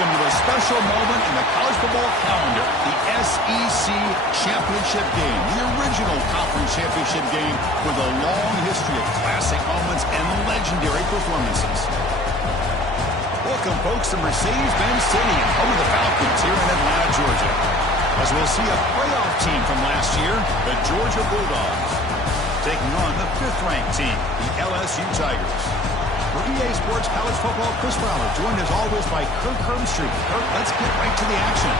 Welcome to a special moment in the college football calendar, the SEC Championship Game, the original conference championship game with a long history of classic moments and legendary performances. Welcome, folks, to Mercedes-Benz Stadium, home of the Falcons here in Atlanta, Georgia. As we'll see a playoff team from last year, the Georgia Bulldogs, taking on the 5th-ranked team, the LSU Tigers. For EA Sports College Football, Chris Fowler, joined as always by Kirk Herbstreit. Kirk, let's get right to the action.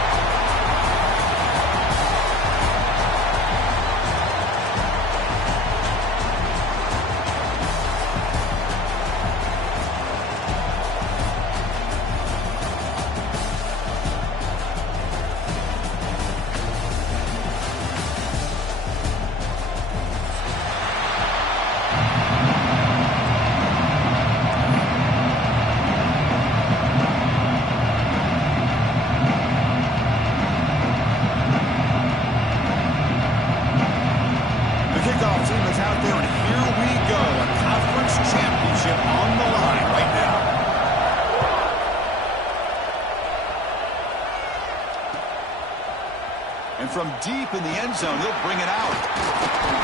From deep in the end zone, he'll bring it out.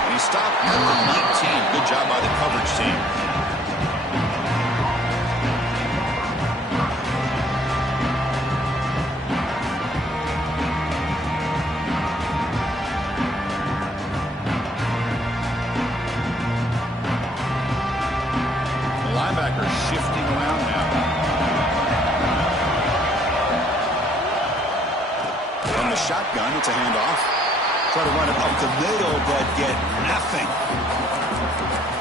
And he stopped at the 19. Good job by the coverage team. The linebacker shifting around now. Shotgun, it's a handoff. Try to run it up the middle, but get nothing.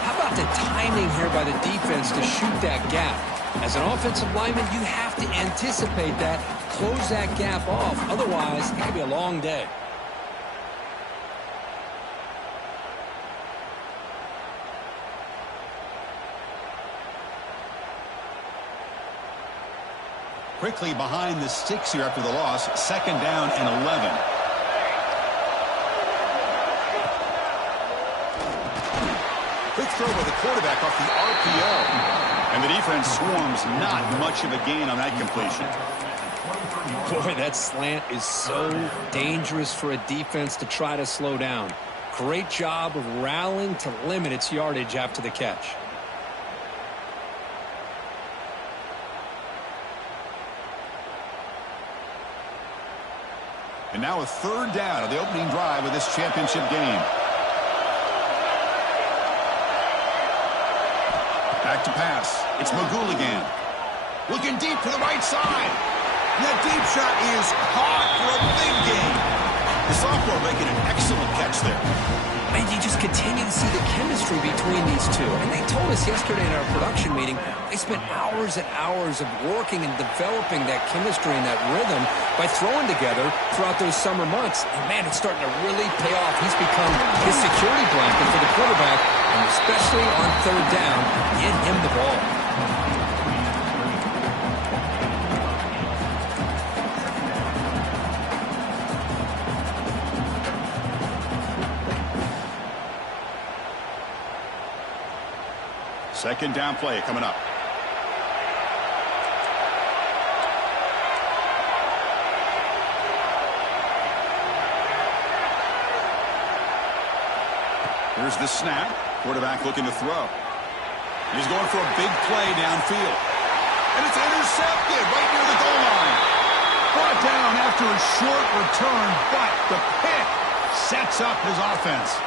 How about the timing here by the defense to shoot that gap? As an offensive lineman, you have to anticipate that, close that gap off. Otherwise, it could be a long day. Quickly behind the sticks here after the loss. 2nd down and 11. Quick throw by the quarterback off the RPO. And the defense swarms. Not much of a gain on that completion. Boy, that slant is so dangerous for a defense to try to slow down. Great job of rallying to limit its yardage after the catch. And now a 3rd down of the opening drive of this championship game. Back to pass. It's McGooligan. Looking deep to the right side. And that deep shot is caught for a big gain. The sophomore making an excellent catch there. And you just continue to see the chemistry between these two. And they told us yesterday in our production meeting, they spent hours and hours of working and developing that chemistry and that rhythm by throwing together throughout those summer months. And, man, it's starting to really pay off. He's become his security blanket for the quarterback, and especially on 3rd down, get him the ball. Second down play coming up. Here's the snap. Quarterback looking to throw. He's going for a big play downfield. And it's intercepted right near the goal line. Brought down after a short return, but the pick sets up his offense.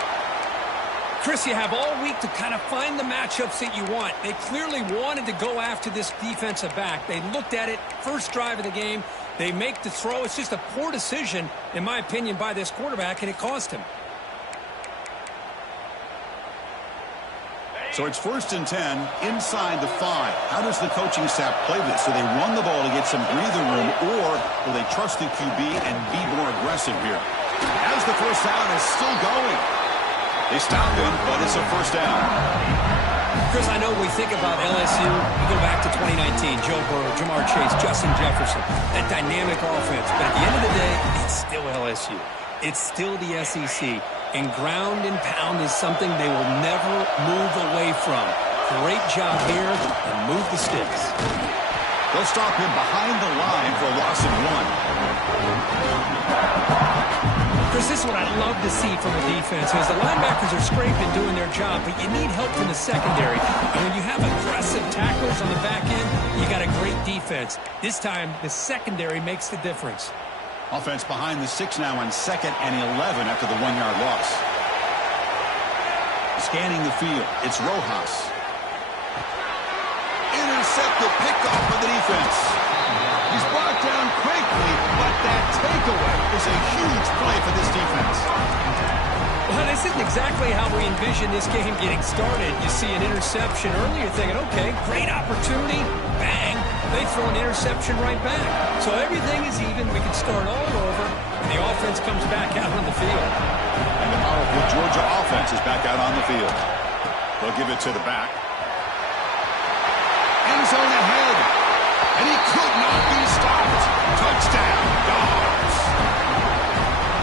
Chris, you have all week to kind of find the matchups that you want. They clearly wanted to go after this defensive back. They looked at it, first drive of the game. They make the throw. It's just a poor decision, in my opinion, by this quarterback, and it cost him. So it's 1st and 10 inside the 5. How does the coaching staff play this? Do they run the ball to get some breathing room, or will they trust the QB and be more aggressive here? As the first down is still going. They stop him, but it's a 1st down. Chris, I know we think about LSU. We go back to 2019. Joe Burrow, Jamar Chase, Justin Jefferson. That dynamic offense. But at the end of the day, it's still LSU. It's still the SEC. And ground and pound is something they will never move away from. Great job here, and move the sticks. They'll stop him behind the line for a Chris, this is what I love to see from the defense is the linebackers are scraping, doing their job, but you need help from the secondary. And when you have aggressive tacklers on the back end, you got a great defense. This time, the secondary makes the difference. Offense behind the 6 now on 2nd and 11 after the 1-yard loss. Scanning the field, it's Rojas. Intercepted, picked off by the defense. He's brought down quickly, but that takeaway is a huge play for this defense. Well, this isn't exactly how we envisioned this game getting started. You see an interception early, you're thinking, okay, great opportunity, bang, they throw an interception right back. So everything is even, we can start all over, and the offense comes back out on the field. And the powerful Georgia offense is back out on the field. They'll give it to the back. End zone ahead. And he could not be stopped. Touchdown, Dogs.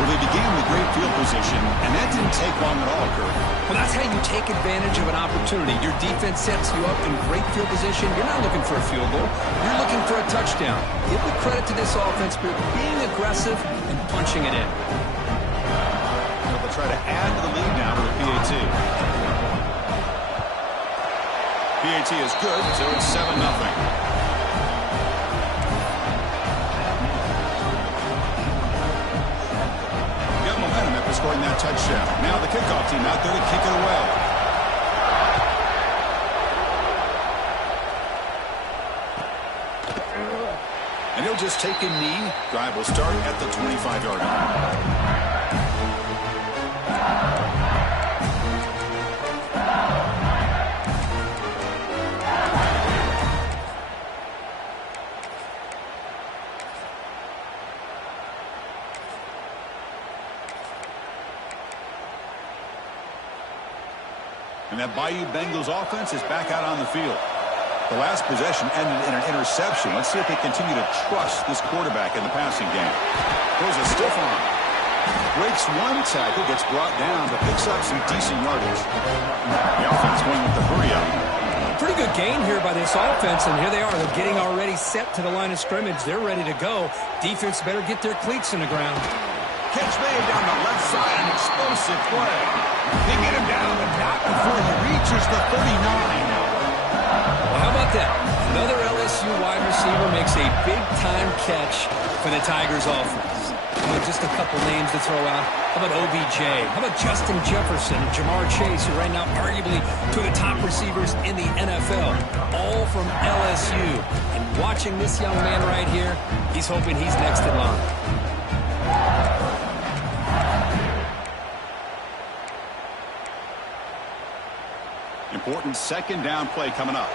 Well, they began with great field position, and that didn't take long at all, Kurt. Well, that's how you take advantage of an opportunity. Your defense sets you up in great field position. You're not looking for a field goal. You're looking for a touchdown. Give the credit to this offense for being aggressive and punching it in. They'll try to add to the lead now with a PAT. PAT is good, so it's 7-0. Got momentum after scoring that touchdown. Now the kickoff team out there to kick it away. And he'll just take a knee. Drive will start at the 25-yard line. And that Bayou Bengals offense is back out on the field. The last possession ended in an interception. Let's see if they continue to trust this quarterback in the passing game. Throws a stiff arm. Breaks one tackle, gets brought down, but picks up some decent yardage. The offense going with the hurry up. Pretty good gain here by this offense, and here they are. They're getting already set to the line of scrimmage. They're ready to go. Defense better get their cleats in the ground. Catch made down the left side, an explosive play. They get him down, but not before he reaches the 39. Well, how about that? Another LSU wide receiver makes a big-time catch for the Tigers offense. Just a couple names to throw out. How about OBJ? How about Justin Jefferson and Jamar Chase, who right now arguably two of the top receivers in the NFL, all from LSU. And watching this young man right here, he's hoping he's next in line. Important second down play coming up.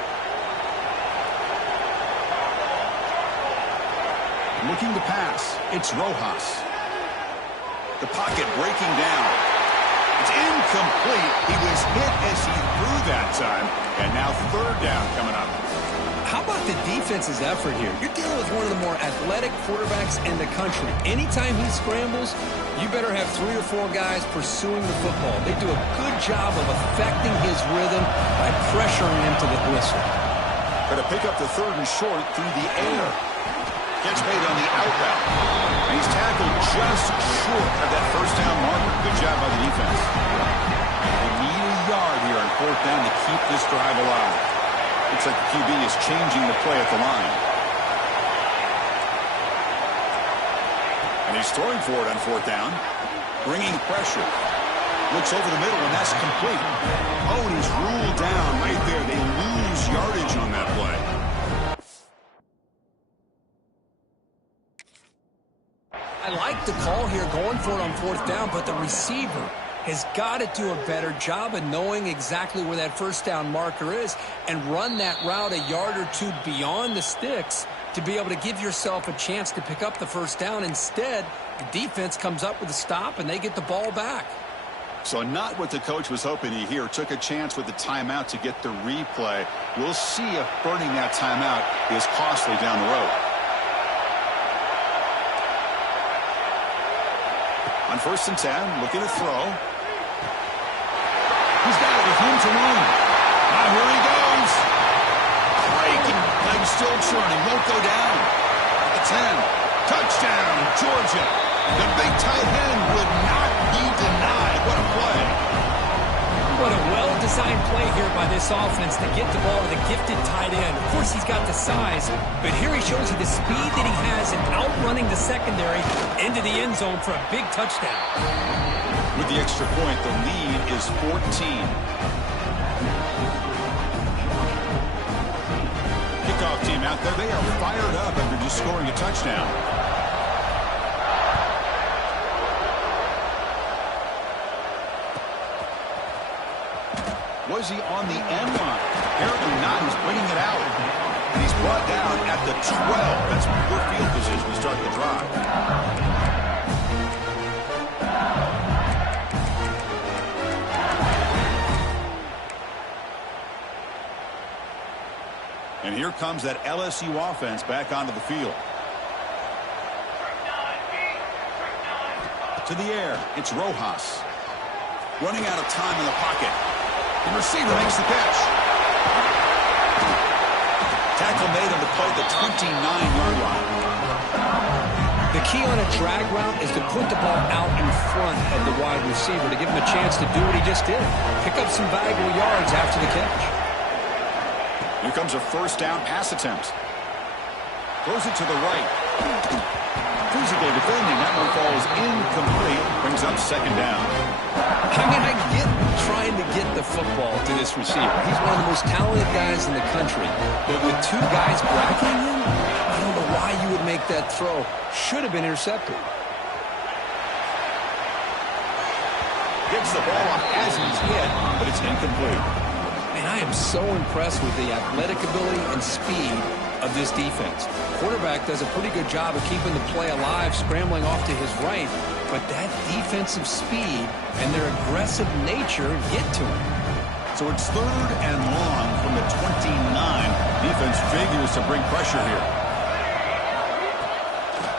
Looking to pass. It's Rojas. The pocket breaking down. It's incomplete. He was hit as he threw that time. And now third down coming up. How about the defense's effort here? You're dealing with one of the more athletic quarterbacks in the country. Anytime he scrambles, you better have 3 or 4 guys pursuing the football. They do a good job of affecting his rhythm by pressuring him to the whistle. Got to pick up the third and short through the air. Catch made on the out route. And he's tackled just short of that first down marker. Good job by the defense. They need a yard here on fourth down to keep this drive alive. Looks like the QB is changing the play at the line. And he's throwing for it on fourth down. Bringing pressure. Looks over the middle, and that's complete. Oh, and he's ruled down right there. They lose yardage on that play. I like the call here going for it on fourth down, but the receiver has got to do a better job of knowing exactly where that first down marker is and run that route a yard or two beyond the sticks to be able to give yourself a chance to pick up the first down. Instead, the defense comes up with a stop and they get the ball back. So not what the coach was hoping to hear. Took a chance with the timeout to get the replay. We'll see if burning that timeout is costly down the road. On 1st and 10, looking to throw. He's got it with him to run. Now here he goes. Breaking. Legs still churning. Won't go down. At the 10. Touchdown, Georgia. The big tight end would not be denied. What a play. What a well-designed play here by this offense to get the ball to the gifted tight end. Of course, he's got the size, but here he shows you the speed that he has in outrunning the secondary into the end zone for a big touchdown. With the extra point, the lead is 14. Kickoff team out there. They are fired up after just scoring a touchdown. Was he on the end line? Apparently not. He's bringing it out. And he's brought down at the 12. That's good field position to start the drive. And here comes that LSU offense back onto the field. To the air, it's Rojas. Running out of time in the pocket. The receiver makes the catch. Tackle made on the play at the 29-yard line. The key on a drag route is to put the ball out in front of the wide receiver to give him a chance to do what he just did. Pick up some valuable yards after the catch. Here comes a first down pass attempt. Throws it to the right. Physically defending. That one falls incomplete. Brings up second down. I mean, I get trying to get the football to this receiver. He's one of the most talented guys in the country. But with two guys bracketing him, I don't know why you would make that throw. Should have been intercepted. Gets the ball off as he's hit, but it's incomplete. And I am so impressed with the athletic ability and speed of this defense. Quarterback does a pretty good job of keeping the play alive, scrambling off to his right. But that defensive speed and their aggressive nature get to him. So it's third and long from the 29. Defense figures to bring pressure here.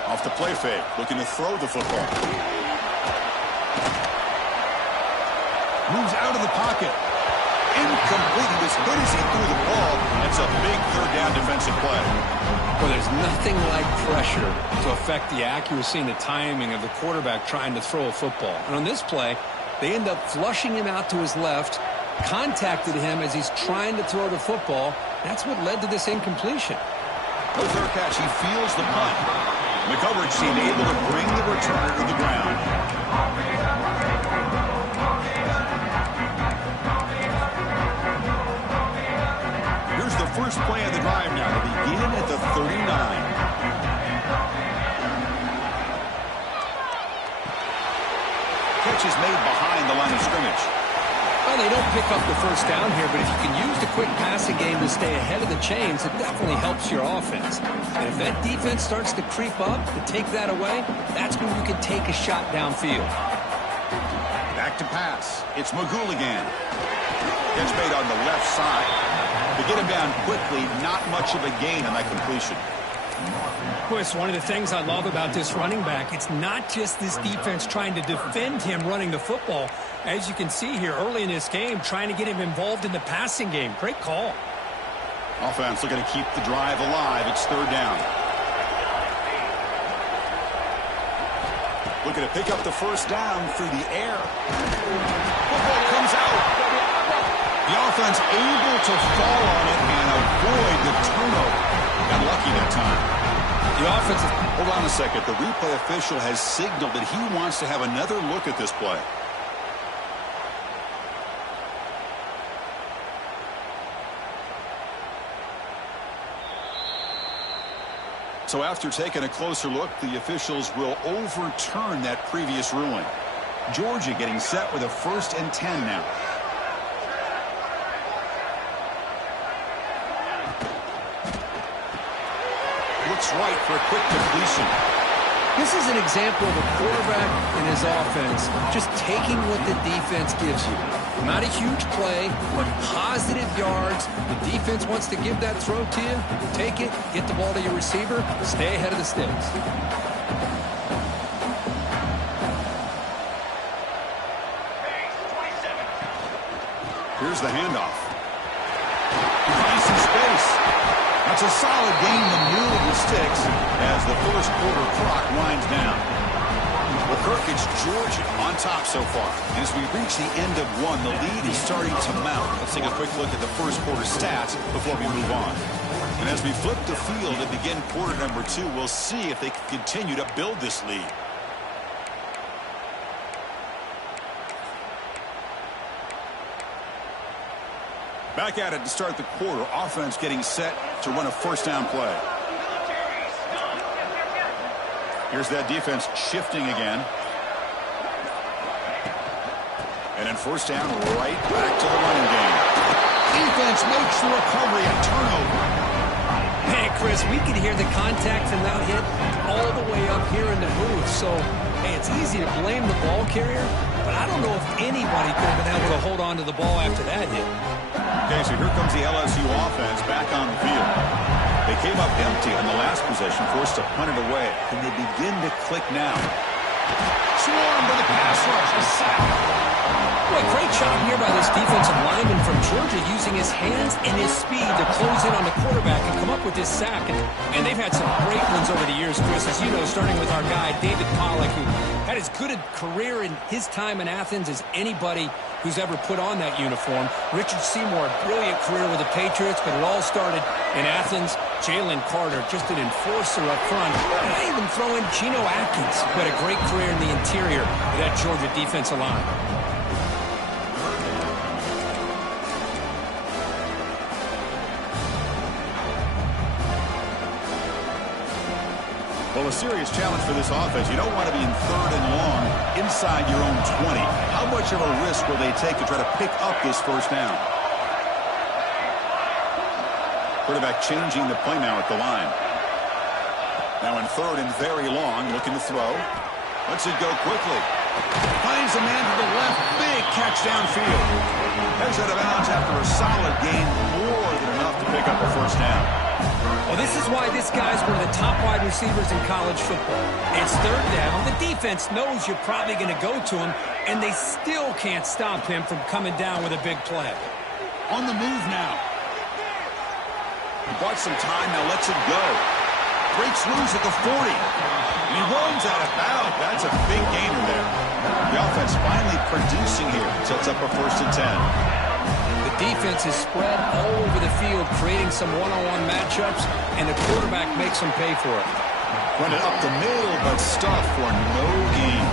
Off the play fake, looking to throw the football. Moves out of the pocket. Incomplete. He was good as he threw the ball. That's a big third down defensive play. Well, there's nothing like pressure to affect the accuracy and the timing of the quarterback trying to throw a football. And on this play, they end up flushing him out to his left, contacted him as he's trying to throw the football. That's what led to this incompletion. No fair catch. He feels the punt. The coverage team able to bring the returner to the ground. First play of the drive now to begin at the 39. Catch is made behind the line of scrimmage. Well, they don't pick up the first down here, but if you can use the quick passing game to stay ahead of the chains, it definitely helps your offense. And if that defense starts to creep up, to take that away, that's when you can take a shot downfield. Back to pass. It's Magouligan. Catch made on the left side. To get him down quickly, not much of a gain on that completion. Of course, one of the things I love about this running back, it's not just this defense trying to defend him running the football. As you can see here early in this game, trying to get him involved in the passing game. Great call. Offense looking to keep the drive alive. It's third down. Looking to pick up the first down through the air. Football comes out. The offense able to fall on it and avoid the turnover. Got lucky that time. The offense... Hold on a second. The replay official has signaled that he wants to have another look at this play. So after taking a closer look, the officials will overturn that previous ruling. Georgia getting set with a 1st and 10 now. Looks right for a quick completion. This is an example of a quarterback and his offense just taking what the defense gives you. Not a huge play, but positive yards. The defense wants to give that throw to you. Take it, get the ball to your receiver, stay ahead of the sticks. Here's the handoff. He finds some space. That's a solid gain in the middle of the sticks as the first quarter clock winds down. Kirk, it's Georgia on top so far. And as we reach the end of one, the lead is starting to mount. Let's take a quick look at the first quarter stats before we move on. And as we flip the field and begin quarter number 2, we'll see if they can continue to build this lead. Back at it to start the quarter. Offense getting set to run a first down play. Here's that defense shifting again. And then first down, right back to the running game. Defense makes the recovery, a turnover. Hey, Chris, we can hear the contact from that hit all the way up here in the booth. So, hey, it's easy to blame the ball carrier, but I don't know if anybody could have been able to hold on to the ball after that hit. Okay, so here comes the LSU offense back on the field. They came up empty on the last possession, forced to punt it away. And they begin to click now. Swarm to the pass rush, a sack. Boy, great job here by this defensive lineman from Georgia using his hands and his speed to close in on the quarterback and come up with this sack. And they've had some great ones over the years, Chris, as you know, starting with our guy, David Pollack, who had as good a career in his time in Athens as anybody who's ever put on that uniform. Richard Seymour, a brilliant career with the Patriots, but it all started in Athens. Jalen Carter, just an enforcer up front. And I even throw in Geno Atkins, who had a great career in the interior of that Georgia defensive line. Well, a serious challenge for this offense. You don't want to be in third and long inside your own 20. How much of a risk will they take to try to pick up this first down? Quarterback changing the play now at the line. Now in third and very long, looking to throw. Lets it go quickly. Finds a man to the left. Big catch downfield. Heads out of bounds after a solid gain. More than enough to pick up a first down. Well, this is why this guy's one of the top wide receivers in college football. It's third down. The defense knows you're probably going to go to him, and they still can't stop him from coming down with a big play. On the move now. He bought some time, now lets it go. Breaks loose at the 40. He runs out of bounds. That's a big gainer there. The offense finally producing here. Sets up a first and 10. The defense is spread all over the field, creating some one-on-one matchups, and the quarterback makes them pay for it. Run it up the middle, but stuff for no gain.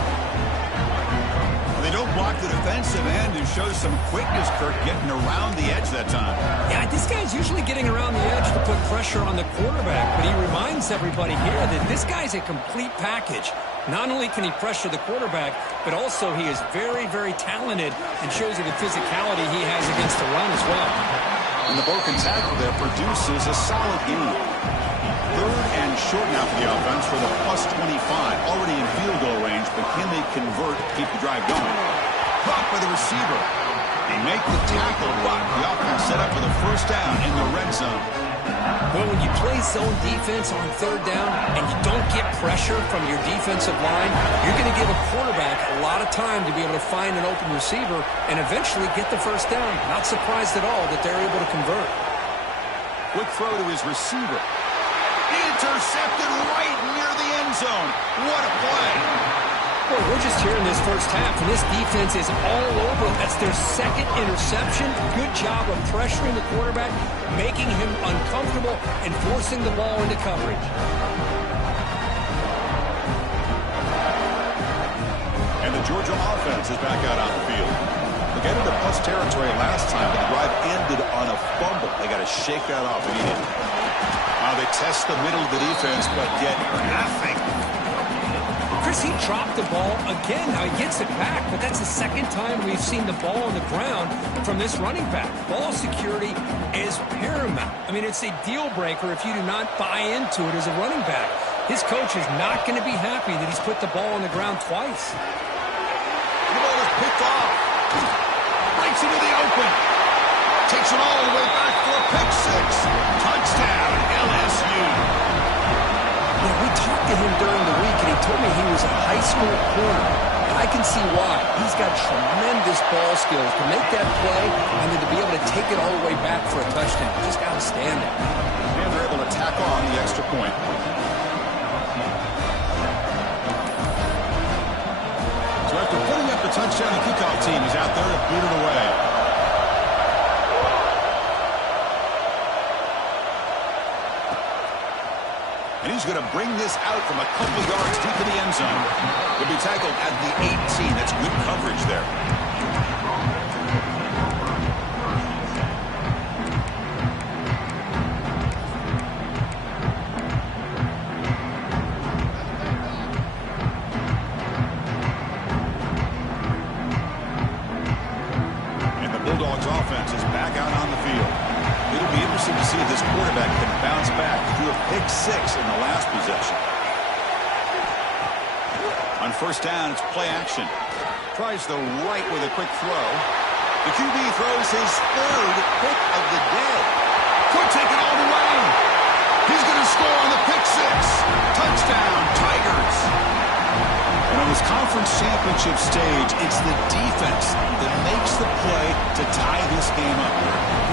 They don't block the defensive end, who shows some quickness, Kirk, getting around the edge that time. Yeah, this guy's usually getting around the edge to put pressure on the quarterback, but he reminds everybody here that this guy's a complete package. Not only can he pressure the quarterback, but also he is very, very talented and shows you the physicality he has against the run as well. And the broken tackle there produces a solid gain. Third and short now for the offense for the plus 25. Already in field goal range, but can they convert to keep the drive going? Caught by the receiver. They make the tackle, but the offense set up for the first down in the red zone. Well, when you play zone defense on third down and you don't get pressure from your defensive line, you're going to give a quarterback a lot of time to be able to find an open receiver and eventually get the first down. Not surprised at all that they're able to convert. Quick throw to his receiver. Intercepted right near the end zone. What a play. Well, we're just here in this first half, and this defense is all over. That's their second interception. Good job of pressuring the quarterback, making him uncomfortable, and forcing the ball into coverage. And the Georgia offense is back out on the field. They got into plus territory last time, but the drive ended on a fumble. They got to shake that off immediately. Now they test the middle of the defense, but get nothing. Chris, he dropped the ball again. Now he gets it back, but that's the second time we've seen the ball on the ground from this running back. Ball security is paramount. I mean, it's a deal breaker if you do not buy into it as a running back. His coach is not going to be happy that he's put the ball on the ground twice. The ball is picked off. Breaks into the open. Takes it all the way back for a pick six. Touchdown, LSU. Yeah, we talked to him during the week, and he told me he was a high school corner. And I can see why. He's got tremendous ball skills to make that play and then to be able to take it all the way back for a touchdown. Just outstanding. And they're able to tack on the extra point. percent of the kickoff team is out there to boot it away. And he's going to bring this out from a couple yards deep in the end zone. He'll be tackled at the 18. That's good coverage there. And the Bulldogs offense is back out on the field. It'll be interesting to see if this quarterback can bounce back. Threw a pick 6 in the last possession. On first down, it's play action. Tries the right with a quick throw. The QB throws his third pick of the day. Could take it all the way. He's going to score on the pick 6. Touchdown, Tigers. And on this conference championship stage, it's the defense that makes the play to tie this game up.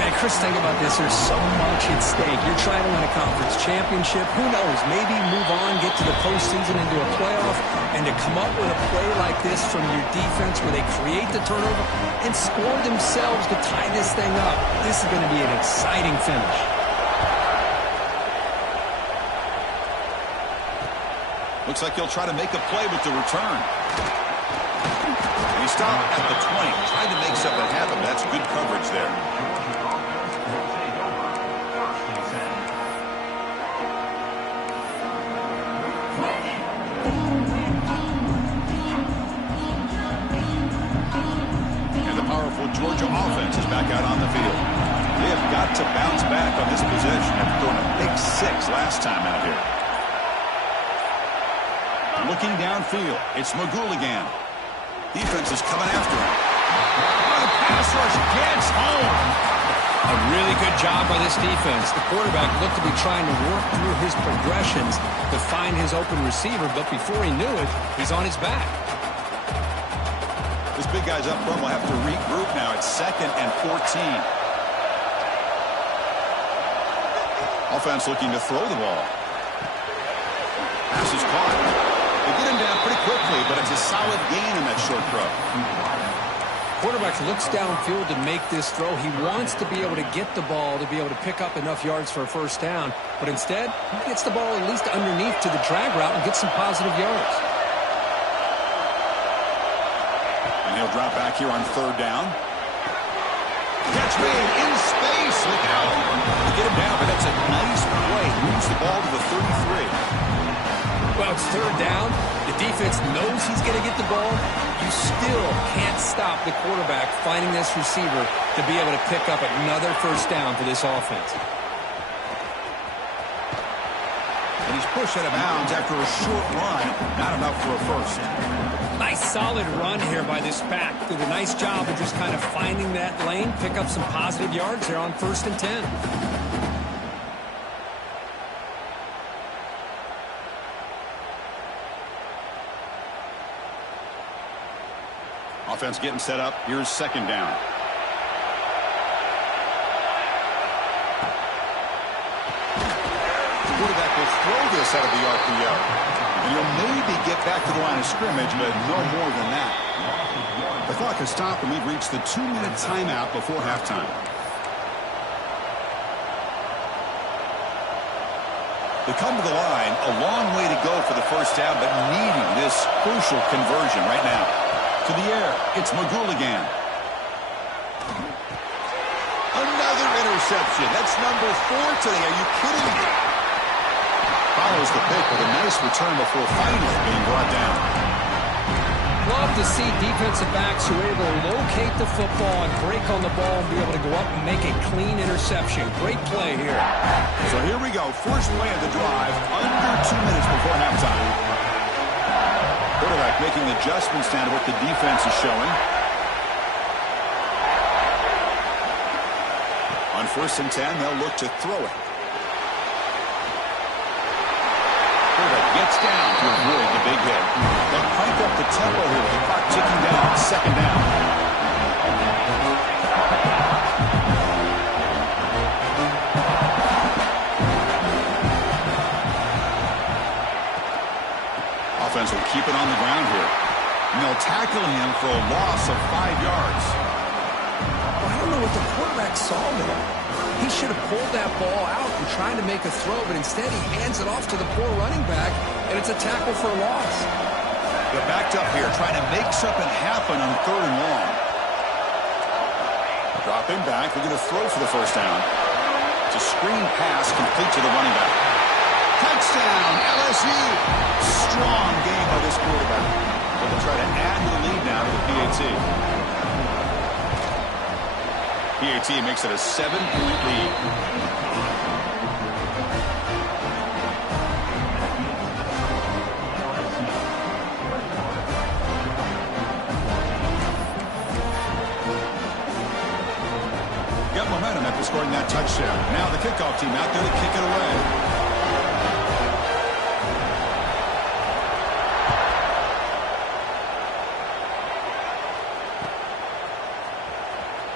Man, Chris, think about this. There's so much at stake. You're trying to win a conference championship. Who knows? Maybe move on, get to the postseason, into a playoff, and to come up with a play like this from your defense where they create the turnover and score themselves to tie this thing up. This is going to be an exciting finish. Looks like he'll try to make a play with the return. He stopped at the 20. Tried to make something happen. That's good coverage there. And the powerful Georgia offense is back out on the field. They have got to bounce back on this possession after throwing a pick 6 last time out here. Looking downfield, it's Magouligan. Defense is coming after him. Oh, the pass rush gets home. A really good job by this defense. The quarterback looked to be trying to work through his progressions to find his open receiver, but before he knew it, he's on his back. This big guy's up front will have to regroup now. It's 2nd and 14. Offense looking to throw the ball. Pass is caught. They get him down pretty quickly, but it's a solid gain in that short throw. Quarterback looks downfield to make this throw. He wants to be able to get the ball to be able to pick up enough yards for a first down, but instead, he gets the ball at least underneath to the drag route and gets some positive yards. And he'll drop back here on 3rd down. Catch made in space. Look out. They get him down, but that's a nice play. Moves the ball to the 33. Well, it's 3rd down. The defense knows he's going to get the ball. You still can't stop the quarterback finding this receiver to be able to pick up another first down for this offense. And he's pushed out of bounds after a short run. Not enough for a first. Nice solid run here by this back. Did a nice job of just kind of finding that lane, pick up some positive yards there on 1st and 10. Offense getting set up. Here's 2nd down. The quarterback will throw this out of the RPO. And he'll maybe get back to the line of scrimmage, but no more than that. The clock has stopped, and we've reached the 2-minute timeout before halftime. They come to the line, a long way to go for the first down, but needing this crucial conversion right now. To the air, it's Magouligan. Another interception. That's number 4 today. Are you kidding me? Follows the pick with a nice return before finally being brought down. Love to see defensive backs who are able to locate the football and break on the ball and be able to go up and make a clean interception. Great play here. So here we go. First play of the drive, under 2 minutes before halftime. Quarterback making adjustments down to what the defense is showing. On 1st and 10, they'll look to throw it. Quarterback gets down to avoid the big hit. They'll crank up the tempo here with the clock ticking down. 2nd down. Offense will keep it on the ground here. And they'll tackle him for a loss of 5 yards. Well, I don't know what the quarterback saw there. He should have pulled that ball out and tried to make a throw, but instead he hands it off to the poor running back, and it's a tackle for a loss. They're backed up here, trying to make something happen on 3rd and long. Drop him back. They're going to throw for the first down. It's a screen pass complete to the running back. Touchdown, LSU. Strong game by this quarterback. They'll try to add to the lead now to the PAT. PAT makes it a 7-point lead. Got momentum after scoring that touchdown. Now the kickoff team out there to kick it away.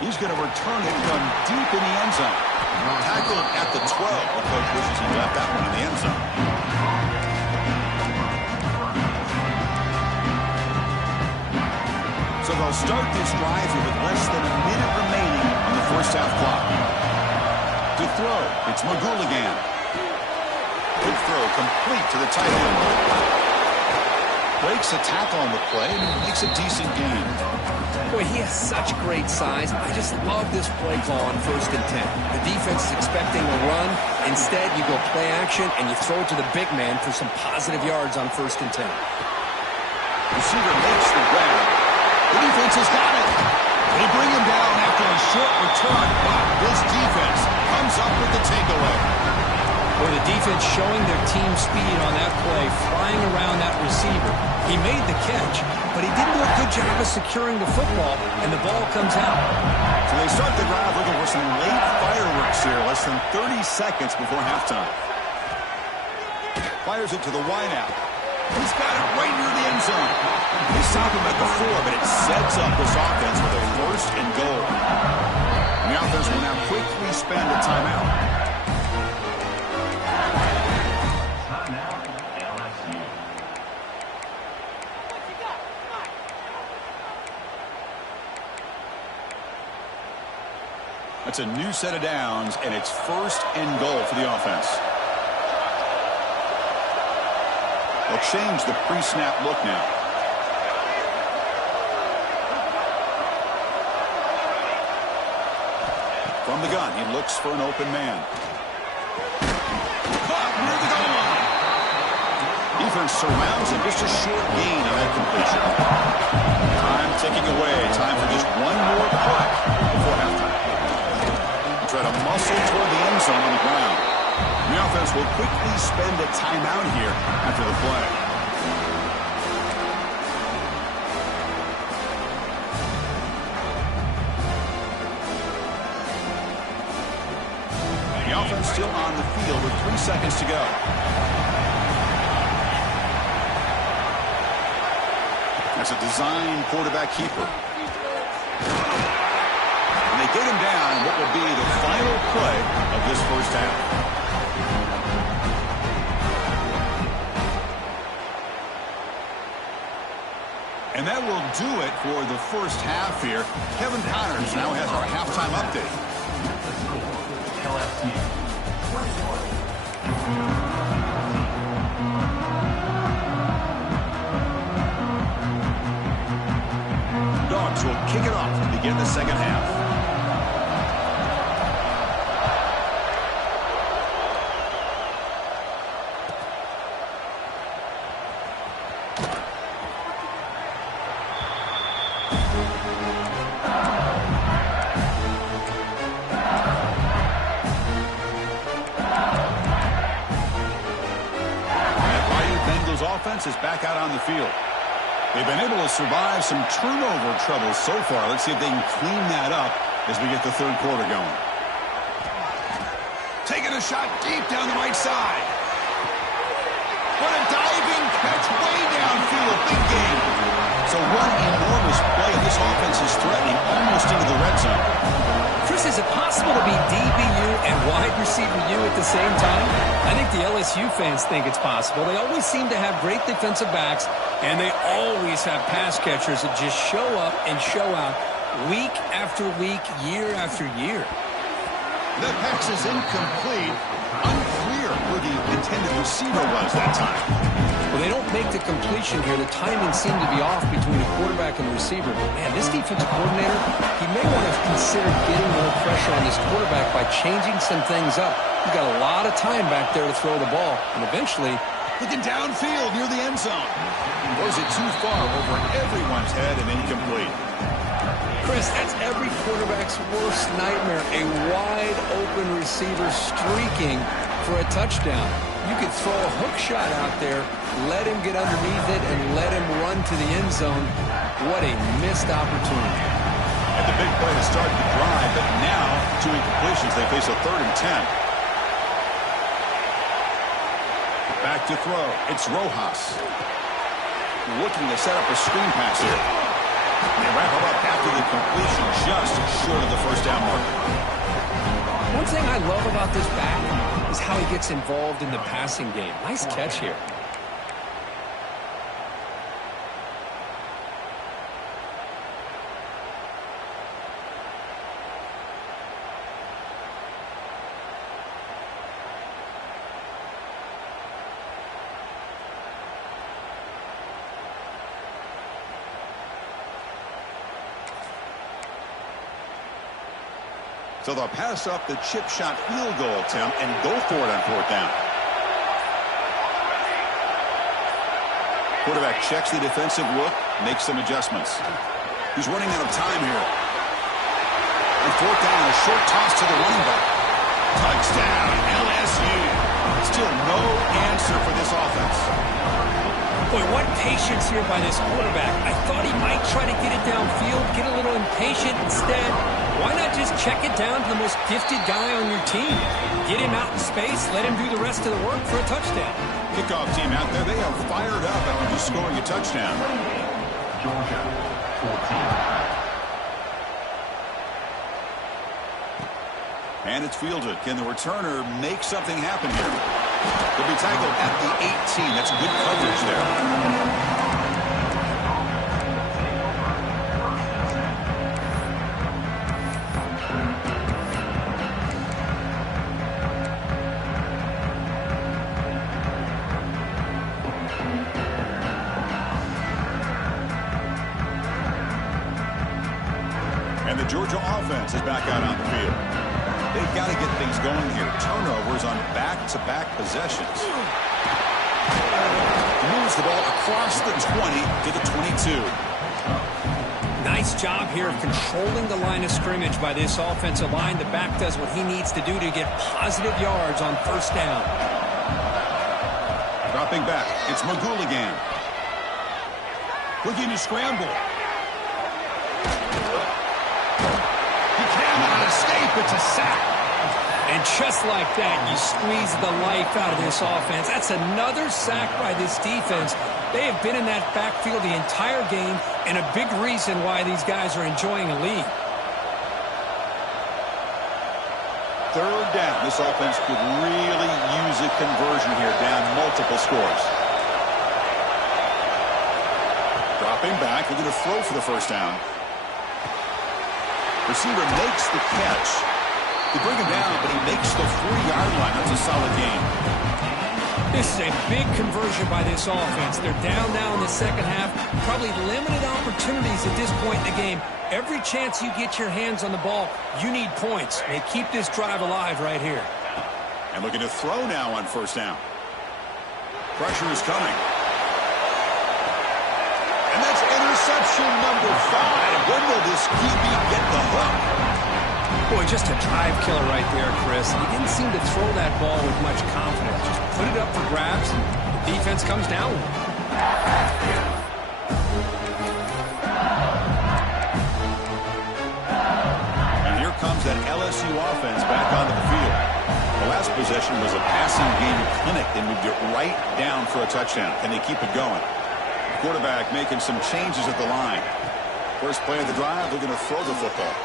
He's going to return it from deep in the end zone. Tackled at the 12. The coach wishes he left that one in the end zone. So they'll start this drive here with less than a minute remaining on the first half clock. To throw, it's McGooligan. Good throw, complete to the tight end. Breaks a tackle on the play and makes a decent gain. Boy, he has such great size. I just love this play call on 1st and 10. The defense is expecting a run. Instead, you go play action, and you throw it to the big man for some positive yards on 1st and 10. Receiver makes the grab. The defense has got it. They bring him down after a short return, but this defense comes up with the takeaway. Boy, the defense showing their team speed on that play, flying around that receiver. He made the catch, but he didn't do a good job of securing the football, and the ball comes out. So they start the drive looking for some late fireworks here, less than 30 seconds before halftime. Fires it to the wideout. He's got it right near the end zone. They stop him at the 4, but it sets up this offense with a 1st and goal. And the offense will now quickly spend a timeout. That's a new set of downs, and it's 1st and goal for the offense. They'll change the pre-snap look now. From the gun, he looks for an open man. Caught near the goal line. Defense surrounds him. Just a short gain on that completion. Time ticking away. Time for just one more play before halftime. Try to muscle toward the end zone on the ground. The offense will quickly spend a timeout here after the play. The offense still on the field with 3 seconds to go. That's a design quarterback keeper. They get him down what will be the final play of this first half. And that will do it for the first half here. Kevin Connors now has our halftime update. Dogs will kick it off to begin the second half. Offense is back out on the field. They've been able to survive some turnover troubles so far. Let's see if they can clean that up as we get the 3rd quarter going. Taking a shot deep down the right side. What a diving catch way downfield. Big game. So one enormous play. This offense is threatening almost into the red zone. Chris, is it possible to be DBU and wide receiver U at the same time? I think the LSU fans think it's possible. They always seem to have great defensive backs, and they always have pass catchers that just show up and show out week after week, year after year. The pass is incomplete. Unclear who the intended receiver was that time. Well, they don't make the completion here. The timing seemed to be off between the quarterback and the receiver. But, man, this defensive coordinator, he may want to consider getting more pressure on this quarterback by changing some things up. He's got a lot of time back there to throw the ball. And eventually, looking downfield near the end zone. Throws it too far over everyone's head and incomplete. Chris, that's every quarterback's worst nightmare. A wide-open receiver streaking for a touchdown. You could throw a hook shot out there, let him get underneath it, and let him run to the end zone. What a missed opportunity. And the big play to start the drive, but now, 2 incompletions, they face a 3rd and 10. Back to throw. It's Rojas. Looking to set up a screen pass here. They wrap him up after the completion, just short of the first down marker. One thing I love about this back is how he gets involved in the passing game. Nice catch here. So they'll pass up the chip shot field goal attempt and go for it on 4th down. Quarterback checks the defensive look, makes some adjustments. He's running out of time here. And 4th down, a short toss to the running back. Touchdown, LSU. Still no answer for this offense. Boy, what patience here by this quarterback. I thought he might try to get it downfield, get a little impatient. Instead, why not just check it down to the most gifted guy on your team? Get him out in space, let him do the rest of the work for a touchdown. Kickoff team out there, they are fired up after just scoring a touchdown. Georgia, 14. And it's fielded. Can the returner make something happen here? He'll be tackled at the 18. That's good coverage there. And the Georgia offense is back out on the field. They've got to get things going here. Turnovers on back-to-back possessions. Moves the ball across the 20 to the 22. Nice job here of controlling the line of scrimmage by this offensive line. The back does what he needs to do to get positive yards on 1st down. Dropping back, it's Magouligan. Looking to scramble. He cannot escape. It's a sack. And just like that, you squeeze the life out of this offense. That's another sack by this defense. They have been in that backfield the entire game, and a big reason why these guys are enjoying a lead. 3rd down. This offense could really use a conversion here, down multiple scores. Dropping back, looking to throw for the 1st down. Receiver makes the catch. They bring him down, but he makes the 3-yard line. That's a solid gain. This is a big conversion by this offense. They're down now in the second half. Probably limited opportunities at this point in the game. Every chance you get your hands on the ball, you need points. They keep this drive alive right here. And looking to throw now on 1st down. Pressure is coming. And that's interception number 5. When will this QB get the hook? Boy, just a drive killer right there, Chris. He didn't seem to throw that ball with much confidence. Just put it up for grabs, and the defense comes down with it. And here comes that LSU offense back onto the field. The last possession was a passing game clinic. They moved it right down for a touchdown. Can they keep it going? Quarterback making some changes at the line. First play of the drive, they're going to throw the football.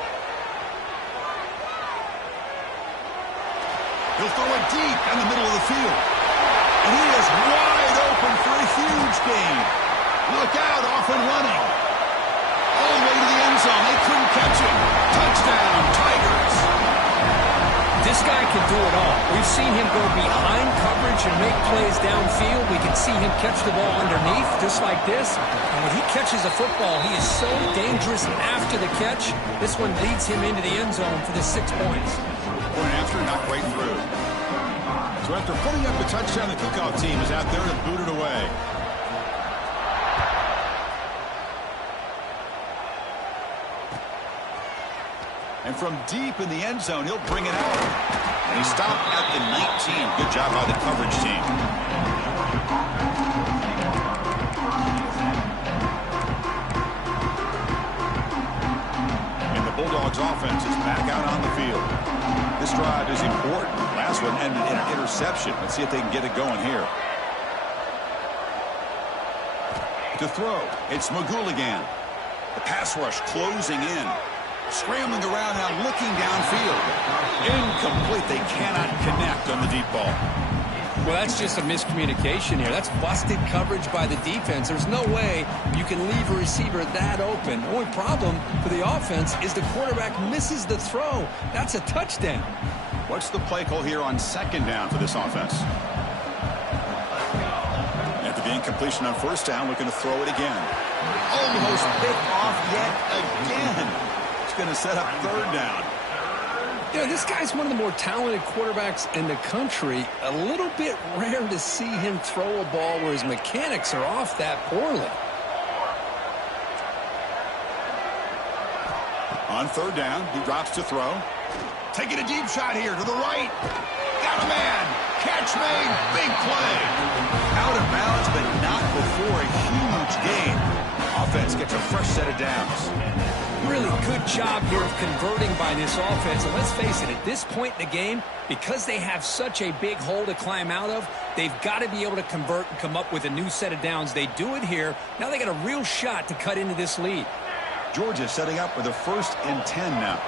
He'll throw it deep in the middle of the field. And he is wide open for a huge gain. Look out, off and running. All the way to the end zone. They couldn't catch him. Touchdown, Tigers. This guy can do it all. We've seen him go behind coverage and make plays downfield. We can see him catch the ball underneath, just like this. And when he catches a football, he is so dangerous after the catch. This one leads him into the end zone for the 6 points. Point after, not right through. So after putting up the touchdown, the kickoff team is out there to boot it away. And from deep in the end zone, he'll bring it out. And he stopped at the 19. Good job by the coverage team. And the Bulldogs offense is back out on the field. This drive is important. Last one ended in an interception. Let's see if they can get it going here. To throw, it's McGooligan. The pass rush closing in. Scrambling around now, looking downfield. Incomplete. They cannot connect on the deep ball. Well, that's just a miscommunication here. That's busted coverage by the defense. There's no way you can leave a receiver that open. The only problem for the offense is the quarterback misses the throw. That's a touchdown. What's the play call here on second down for this offense? After the incompletion on first down, looking to throw it again. Almost picked off yet again. Going to set up third down. You know, this guy's one of the more talented quarterbacks in the country. A little bit rare to see him throw a ball where his mechanics are off that poorly. On third down, he drops to throw. Taking a deep shot here to the right. Got a man. Catch made. Big play. Out of bounds, but not before a huge gain. Offense gets a fresh set of downs. Really good job here of converting by this offense. And let's face it, at this point in the game, because they have such a big hole to climb out of, they've got to be able to convert and come up with a new set of downs. They do it here. Now they got a real shot to cut into this lead. Georgia setting up with a 1st and 10 now.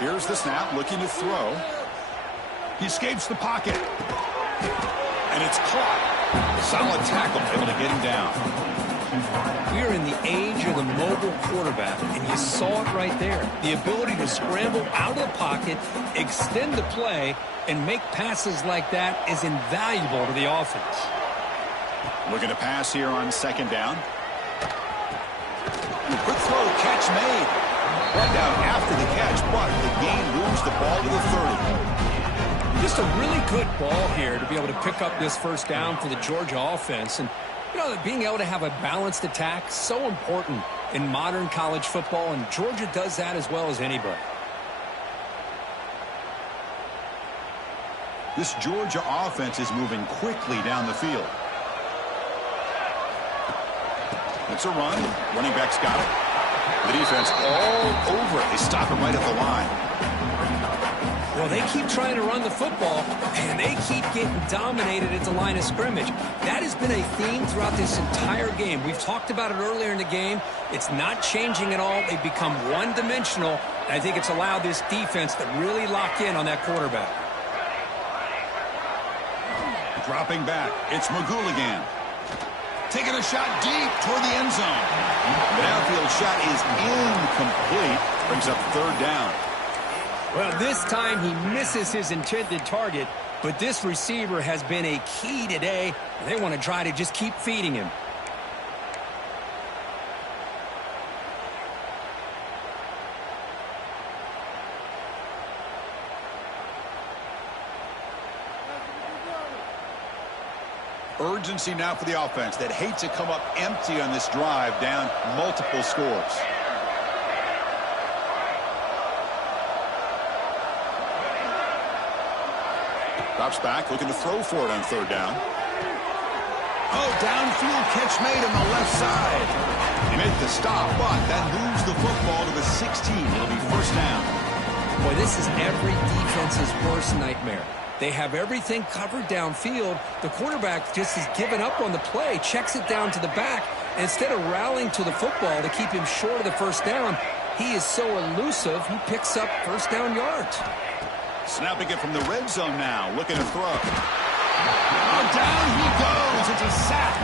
Here's the snap, looking to throw. He escapes the pocket. And it's caught. Solid tackle, able to get him down. We are in the age of the mobile quarterback, and you saw it right there. The ability to scramble out of the pocket, extend the play, and make passes like that is invaluable to the offense. Looking to pass here on second down. Quick throw, catch made. Run down after the catch, but the gain moves the ball to the 30. Just a really good ball here to be able to pick up this first down for the Georgia offense. And you know, being able to have a balanced attack, so important in modern college football, and Georgia does that as well as anybody. This Georgia offense is moving quickly down the field. It's a run. Running back's got it. The defense all over it. They stop it right at the line. Well, they keep trying to run the football, and they keep getting dominated at the line of scrimmage. That has been a theme throughout this entire game. We've talked about it earlier in the game. It's not changing at all. They've become one-dimensional, and I think it's allowed this defense to really lock in on that quarterback. Dropping back, it's McGooligan. Taking a shot deep toward the end zone. The downfield shot is incomplete. Brings up third down. Well, this time he misses his intended target, but this receiver has been a key today. They want to try to just keep feeding him. Urgency now for the offense that hate to come up empty on this drive, down multiple scores. Drops back, looking to throw for it on third down. Oh, downfield catch made on the left side. He made the stop, but that moves the football to the 16. It'll be first down. Boy, this is every defense's worst nightmare. They have everything covered downfield. The quarterback just has given up on the play, checks it down to the back, and instead of rallying to the football to keep him short of the first down, he is so elusive, he picks up first down yards. Snapping it from the red zone now, looking to throw. Oh, down he goes. It's a sack.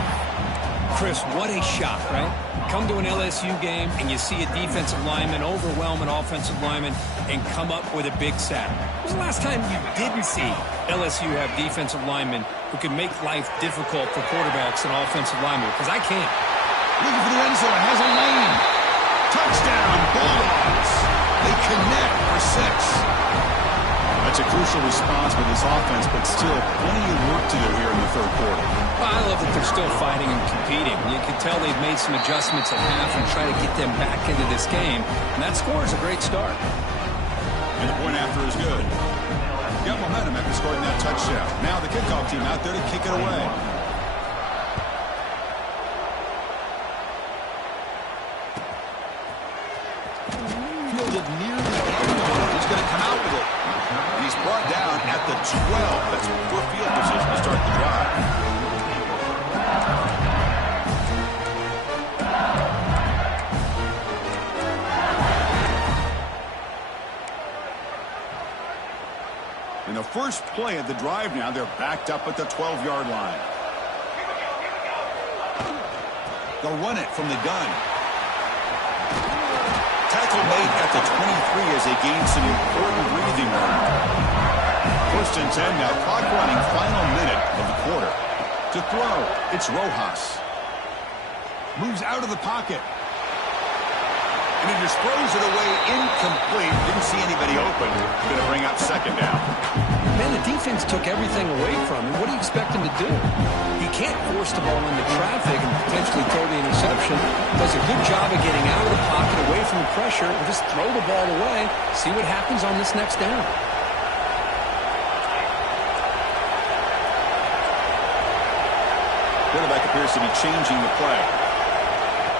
Chris, what a shot, right? Come to an LSU game and you see a defensive lineman overwhelm an offensive lineman and come up with a big sack. When was the last time you didn't see LSU have defensive linemen who can make life difficult for quarterbacks and offensive linemen? Because I can't. Looking for the end zone. Has a lane. Touchdown, Bulldogs. They connect for 6. That's a crucial response with this offense, but still plenty of work to do here in the third quarter. Well, I love that they're still fighting and competing. You can tell they've made some adjustments at half and try to get them back into this game. And that score is a great start. And the point after is good. Got momentum after scoring that touchdown. Now the kickoff team out there to kick it away. Fielded near the end zone. He's going to come out with it. And he's brought down at the 12. That's poor field position to start the drive. In the first play of the drive now, they're backed up at the 12-yard line. They'll run it from the gun. Tackle made at the 23 as they gain some important breathing room. First and 10 now, clock running, final minute of the quarter. To throw, it's Rojas. Moves out of the pocket. And he just throws it away incomplete. Didn't see anybody open. Going to bring up second down. Man, the defense took everything away from him. What do you expect him to do? He can't force the ball into traffic and potentially throw the interception. Does a good job of getting out of the pocket, away from the pressure, and just throw the ball away. See what happens on this next down. Quarterback appears to be changing the play.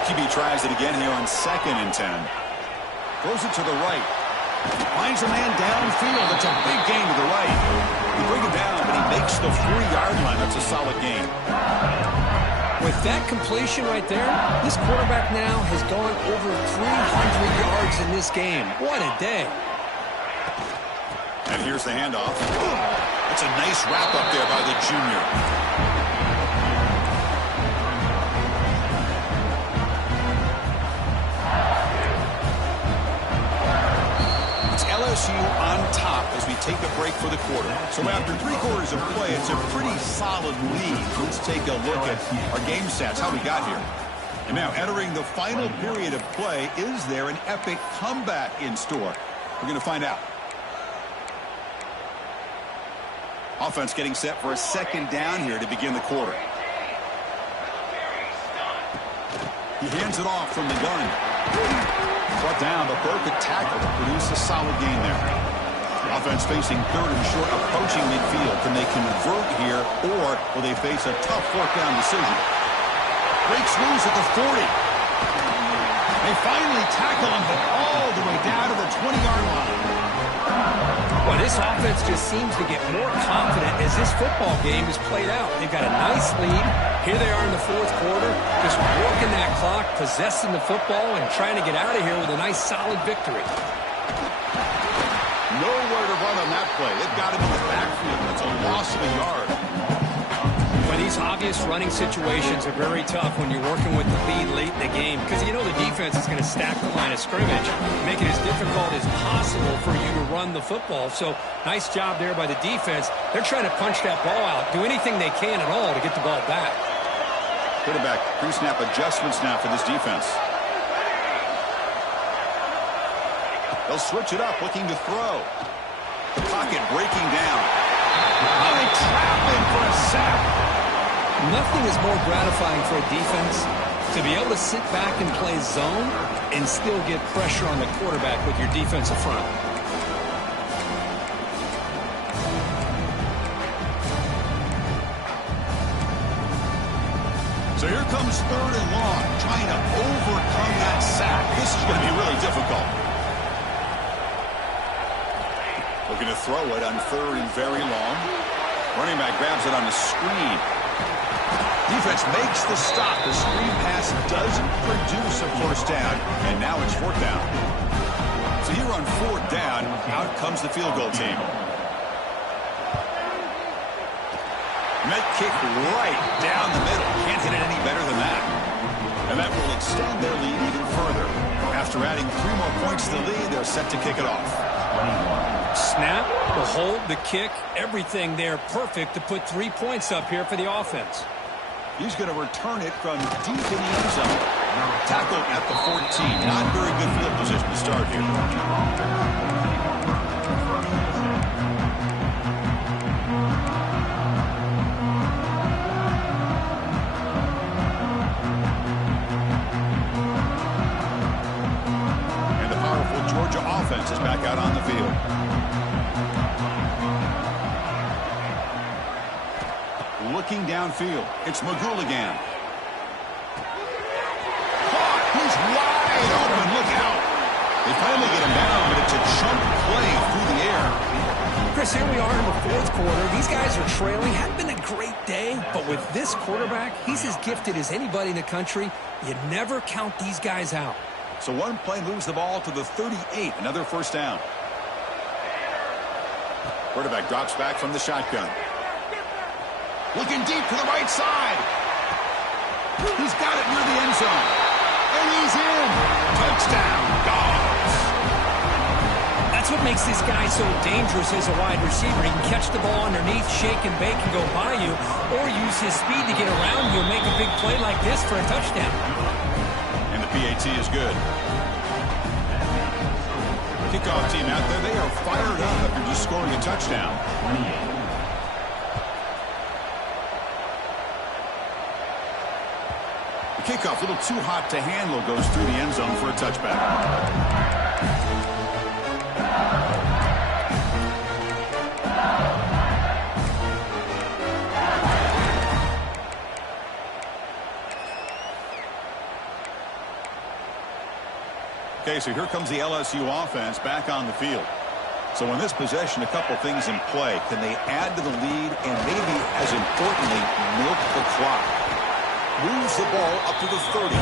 QB tries it again here on 2nd and 10. Throws it to the right. Finds a man downfield. It's a big gain to the right. You bring it down, but he makes the 4-yard line. That's a solid gain. With that completion right there, this quarterback now has gone over 300 yards in this game. What a day. And here's the handoff. It's a nice wrap up there by the junior. LSU on top as we take a break for the quarter. So after 3 quarters of play, it's a pretty solid lead. Let's take a look at our game stats, how we got here. And now entering the final period of play, is there an epic comeback in store? We're going to find out. Offense getting set for a second down here to begin the quarter. He hands it off from the gun. Brought down, but broke a tackle to produce a solid gain there. Offense facing 3rd and short, approaching midfield. Can they convert here, or will they face a tough 4th down decision? Breaks loose at the 40. They finally tackle him, but all the way down to the 20-yard line. Well, this offense just seems to get more confident as this football game is played out. They've got a nice lead. Here they are in the 4th quarter, just working that clock, possessing the football, and trying to get out of here with a nice, solid victory. Nowhere to run on that play. They've got him in the backfield. That's a loss of a yard. Well, these obvious running situations are very tough when you're working with the lead late in the game, because you know the defense is going to stack the line of scrimmage, make it as difficult as possible for you to run the football. So nice job there by the defense. They're trying to punch that ball out, do anything they can at all to get the ball back. Quarterback pre-snap adjustments now for this defense. They'll switch it up, looking to throw. The pocket breaking down. Oh, they trap him for a sack. Nothing is more gratifying for a defense to be able to sit back and play zone and still get pressure on the quarterback with your defensive front. So here comes 3rd and long, trying to overcome that sack. This is going to be really difficult. Looking to throw it on 3rd and very long. Running back grabs it on the screen. Defense makes the stop. The screen pass doesn't produce a 1st down, and now it's 4th down. So here on 4th down, out comes the field goal team. And that kick right down the middle. Can't hit it any better than that. And that will extend their lead even further. After adding 3 more points to the lead, they're set to kick it off. Snap, the hold, the kick, everything there perfect to put 3 points up here for the offense. He's going to return it from deep in the end zone. Tackled at the 14. Not very good field position to start here. Georgia offense is back out on the field. Looking downfield, it's Magoo-Ligan. Caught! He's wide open. Look out! They finally get him down, but it's a chunk play through the air. Chris, here we are in the 4th quarter. These guys are trailing. Hadn't been a great day, but with this quarterback, he's as gifted as anybody in the country. You never count these guys out. So one play moves the ball to the 38, another first down. Quarterback drops back from the shotgun. Looking deep to the right side. He's got it near the end zone. And he's in. Touchdown, Dogs. That's what makes this guy so dangerous as a wide receiver. He can catch the ball underneath, shake and bake and go by you, or use his speed to get around you and make a big play like this for a touchdown. And the PAT is good. Kickoff team out there, they are fired up after just scoring a touchdown. The kickoff, a little too hot to handle, goes through the end zone for a touchback. Okay, so here comes the LSU offense back on the field. So in this possession, a couple things in play. Can they add to the lead and maybe, as importantly, milk the clock? Moves the ball up to the 30.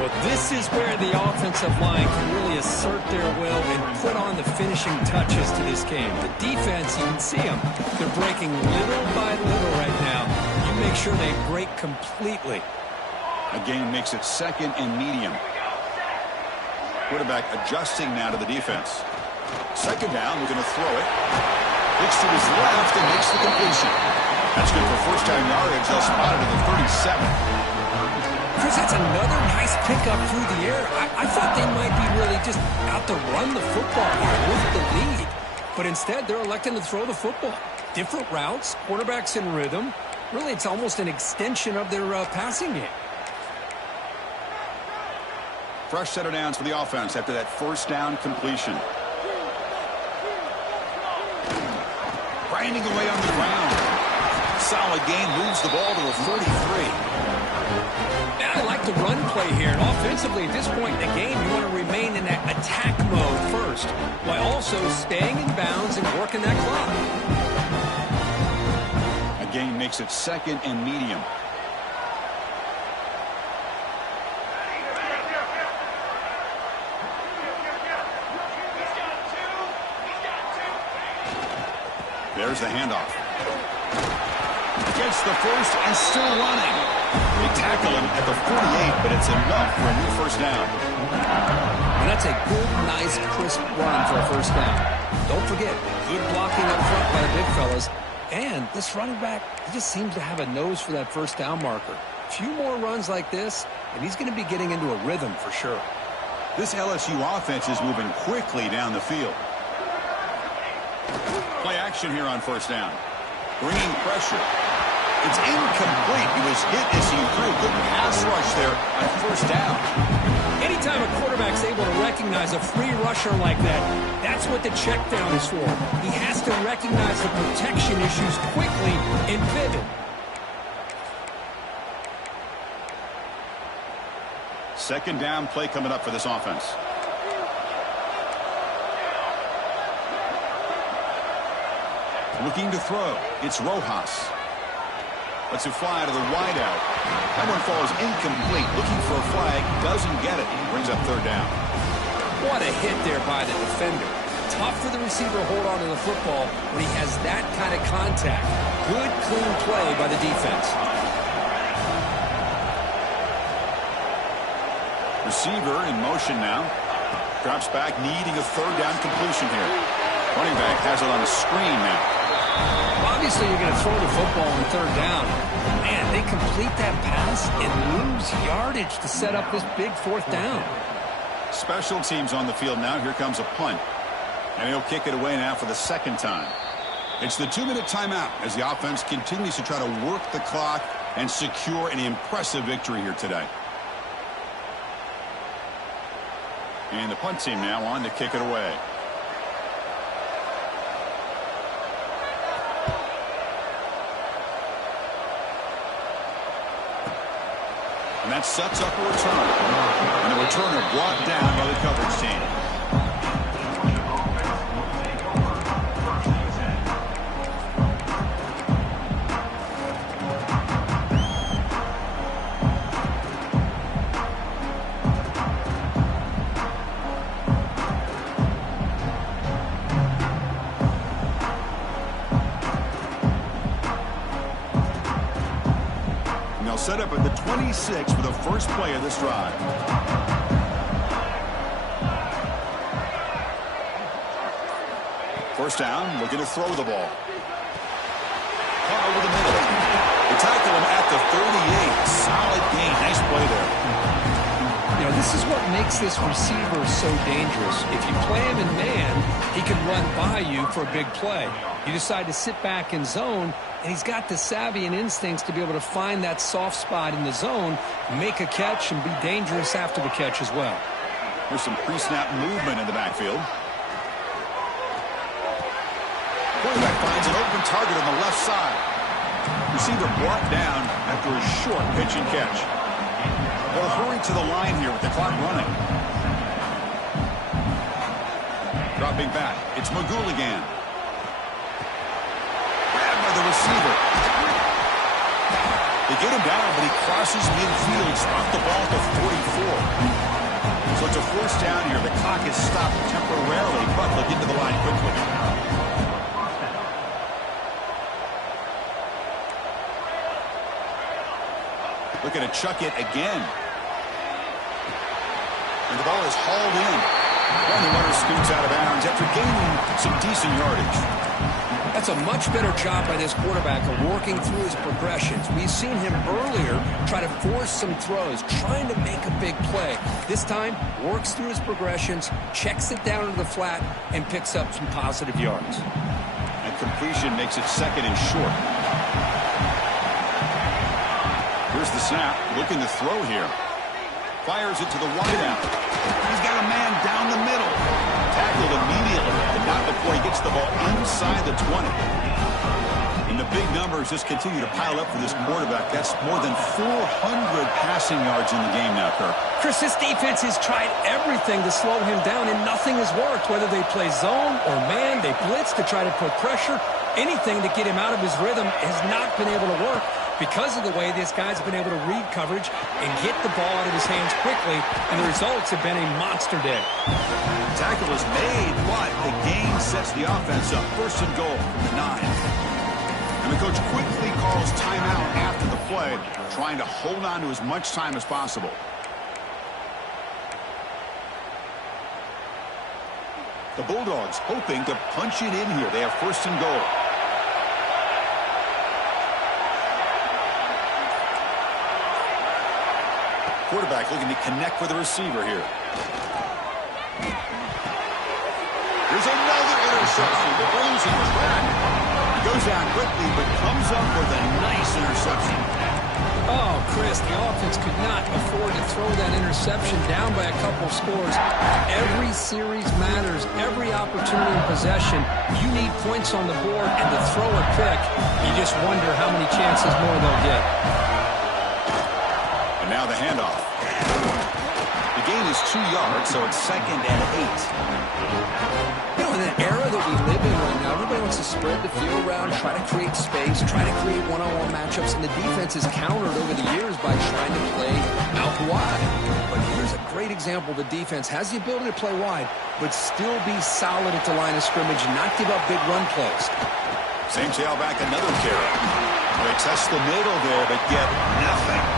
Well, this is where the offensive line can really assert their will and put on the finishing touches to this game. The defense, you can see them. They're breaking little by little right now. You make sure they break completely. Again, makes it 2nd and medium. Quarterback adjusting now to the defense. 2nd down, we're going to throw it. Looks to his left and makes the completion. That's good for first down yardage. They'll spot it at the 37. Chris, that's another nice pickup through the air. I thought they might be really just out to run the football here with the lead. But instead, they're electing to throw the football. Different routes, quarterbacks in rhythm. Really, it's almost an extension of their passing game. Fresh set of downs for the offense after that first down completion. Grinding away on the ground. Solid gain, moves the ball to the 33. I like the run play here. And offensively, at this point in the game, you want to remain in that attack mode first, while also staying in bounds and working that clock. A gain makes it 2nd and medium. There's the handoff. Gets the first and still running. They tackle him at the 48, but it's enough for a new first down. And that's a good, nice, crisp run for a first down. Don't forget, good blocking up front by the big fellas. And this running back, he just seems to have a nose for that first down marker. A few more runs like this, and he's going to be getting into a rhythm for sure. This LSU offense is moving quickly down the field. Play action here on first down. Bringing pressure. It's incomplete. He was hit as he threw. Good pass rush there on first down. Anytime a quarterback's able to recognize a free rusher like that, that's what the check down is for. He has to recognize the protection issues quickly and pivot. Second down play coming up for this offense. Looking to throw. It's Rojas. Lets it fly to the wideout. That one falls incomplete. Looking for a flag. Doesn't get it. Brings up third down. What a hit there by the defender. Tough for the receiver to hold on to the football when he has that kind of contact. Good, clean play by the defense. Receiver in motion now. Drops back, needing a third down completion here. Running back has it on a screen now. Obviously, you're going to throw the football on third down. Man, they complete that pass and lose yardage to set up this big fourth down. Special teams on the field now. Here comes a punt. And he'll kick it away now for the second time. It's the 2-minute timeout as the offense continues to try to work the clock and secure an impressive victory here today. And the punt team now on to kick it away. And that sets up a return. And the returner brought down by the coverage team. Set up at the 26 for the first play of this drive. First down, looking to throw the ball. Caught over the middle. They tackle him at the 38. Solid gain. Nice play there. You know, this is what makes this receiver so dangerous. If you play him in man, he can run by you for a big play. You decide to sit back in zone, and he's got the savvy and instincts to be able to find that soft spot in the zone, make a catch, and be dangerous after the catch as well. There's some pre-snap movement in the backfield. Quarterback finds an open target on the left side. Receiver brought down after a short pitch and catch. They'll hurry to the line here with the clock running. Dropping back, it's Magouligan. Grabbed by the receiver. They get him down, but he crosses midfield, stopped the ball at the 44. So it's a first down here. The clock is stopped temporarily, but they'll get to the line quickly. Looking to chuck it again. And the ball is hauled in. And the runner scoots out of bounds after gaining some decent yardage. That's a much better job by this quarterback of working through his progressions. We've seen him earlier try to force some throws, trying to make a big play. This time, works through his progressions, checks it down to the flat, and picks up some positive yards. And completion makes it second and short. Here's the snap, looking to throw here. Fires it to the wideout. He's got a man down the middle. Tackled immediately, but not before he gets the ball inside the 20. And the big numbers just continue to pile up for this quarterback. That's more than 400 passing yards in the game now, Kirk. Chris, this defense has tried everything to slow him down, and nothing has worked. Whether they play zone or man, they blitz to try to put pressure. Anything to get him out of his rhythm has not been able to work because of the way this guy's been able to read coverage and get the ball out of his hands quickly, and the results have been a monster day. Tackle is made, but the gain sets the offense up. First and goal from the 9. And the coach quickly calls timeout after the play, trying to hold on to as much time as possible. The Bulldogs hoping to punch it in here. They have first and goal. Quarterback looking to connect with the receiver here. There's another interception. The losing track. Goes down quickly, but comes up with a nice interception. Oh, Chris, the offense could not afford to throw that interception down by a couple scores. Every series matters. Every opportunity in possession, you need points on the board, and to throw a pick, you just wonder how many chances more they'll get. And now the handoff. The gain is 2 yards, so it's second and 8. You know, in an era that we live in right now, everybody wants to spread the field around, try to create space, try to create one-on-one matchups, and the defense has countered over the years by trying to play out wide. But here's a great example. The defense has the ability to play wide, but still be solid at the line of scrimmage and not give up big run plays. Same tailback, another carry. They test the middle there, but get nothing.